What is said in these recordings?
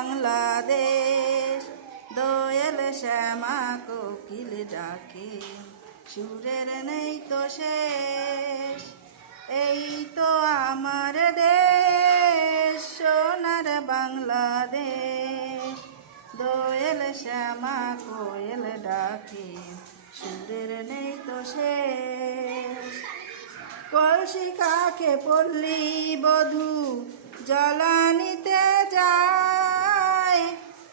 বাংলাদেশ। দোয়েল শ্যামা কোকিল ডাকে, সুরের নেই তো শেষ। এই তো আমার দেশ, সোনার বাংলাদেশ। দোয়েল শ্যামা কোয়েল ডাকে, সুরের নেই তো শেষ। কলসি কাকে পল্লী বধূ জলানিতে যায়,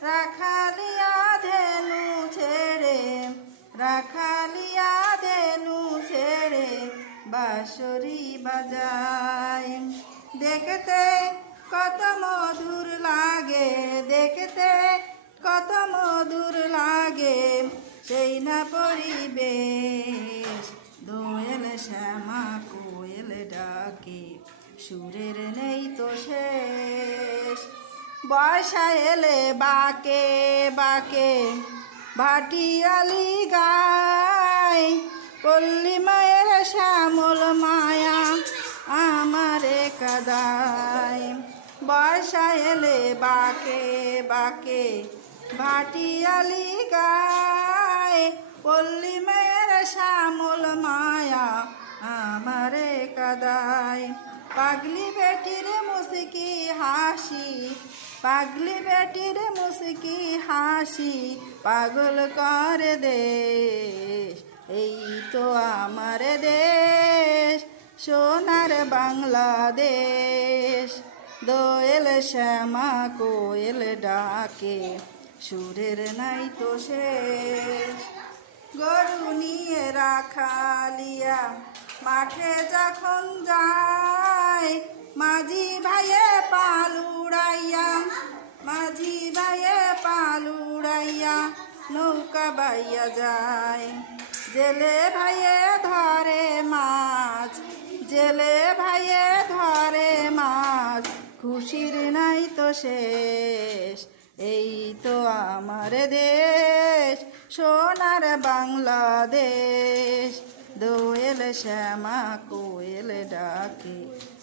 রাখালিয়া ধেনু ছেড়ে, রাখালিয়া ধেনু ছেড়ে বাঁশরি বাজায়। দেখতে কত মধুর লাগে, দেখতে কত মধুর লাগে সেই না পরিবেশ। দোয়েল শ্যামা কোয়েল ডাকে, সুরের নেই তো শেষ। বর্ষা এলে বাকে বাকে ভাটিয়ালি গায়, পল্লী মায়ের শ্যামল মায়া আমারে কাদায়। বর্ষা এলে বাকে বাকে ভাটিয়ালি গায়, পল্লী মায়ের শ্যামল মায়া আমারে কাদায়। পাগলি বেটির মুসকি হাসি, পাগলি বেটির মুসকি হাসি পাগল করে দেশ। এই তো আমার দেশ, সোনার বাংলাদেশ। দোয়েল শ্যামা কোয়েল ডাকে, সুরের নাই তো শেষ। গরু নিয়ে রাখালিয়া মাঠে যখন যায়, মাঝি ভাইয়ে পালুড়াইয়া, মাঝি ভাইয়ে পালুড়াইয়া নৌকা বাইয়া যায়। জেলে ভাইয়ে ধরে মাছ, জেলে ভাইয়ে ধরে মাছ, খুশির নাই তো শেষ। এই তো আমার দেশ, সোনার বাংলাদেশ। দোয়েল শ্যামা কোয়েল ডাকে,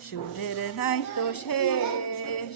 সুরের নাই তো শেষ।